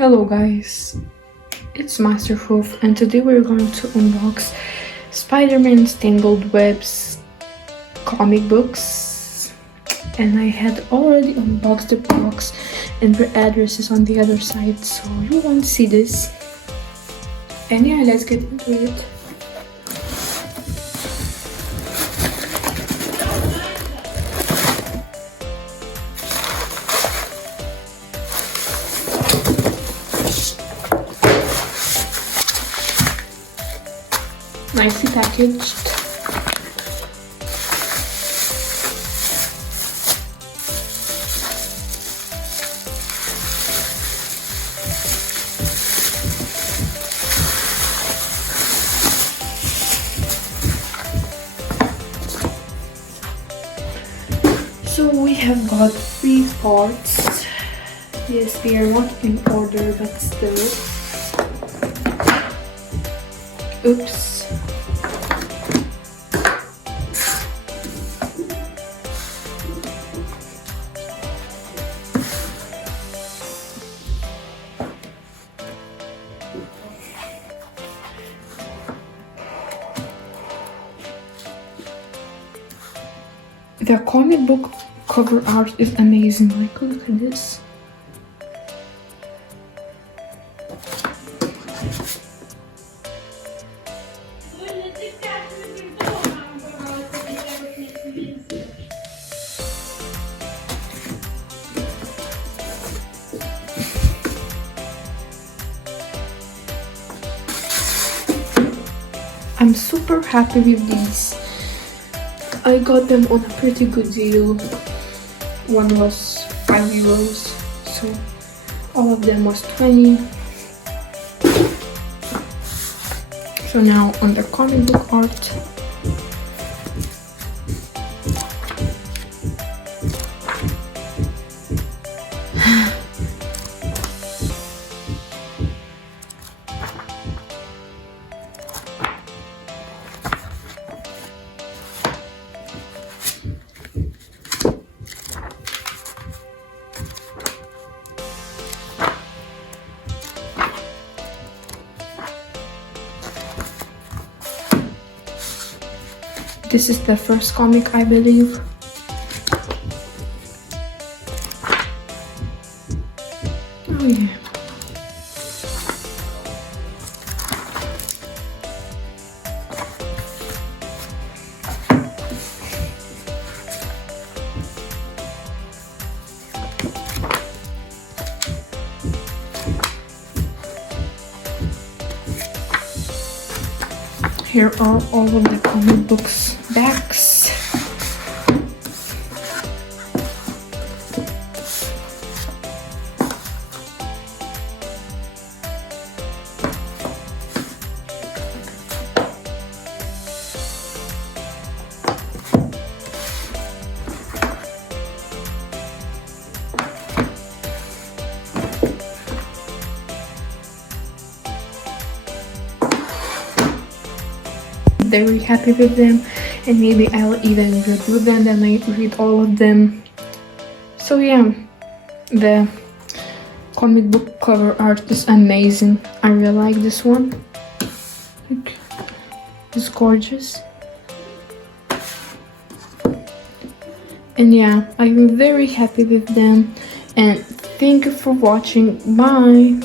Hello guys, it's Master Hoof and today we're going to unbox Spider-Man's Tangled Webs comic books, and I had already unboxed the box and the address is on the other side, so you won't see this. And yeah, let's get into it. Nicely packaged. So we have got 3 parts. Yes, they are not in order, but still. Oops. The comic book cover art is amazing. Like, look at this. I'm super happy with these. I got them on a pretty good deal. One was €5, so all of them was 20. So now on the comic book art. This is the first comic, I believe. Oh yeah. Here are all of the comic books backs. Very happy with them, and maybe I'll even review them and I read all of them. So yeah, the comic book cover art is amazing. I really like this one. Look, it's gorgeous. And yeah, I'm very happy with them, and thank you for watching. Bye.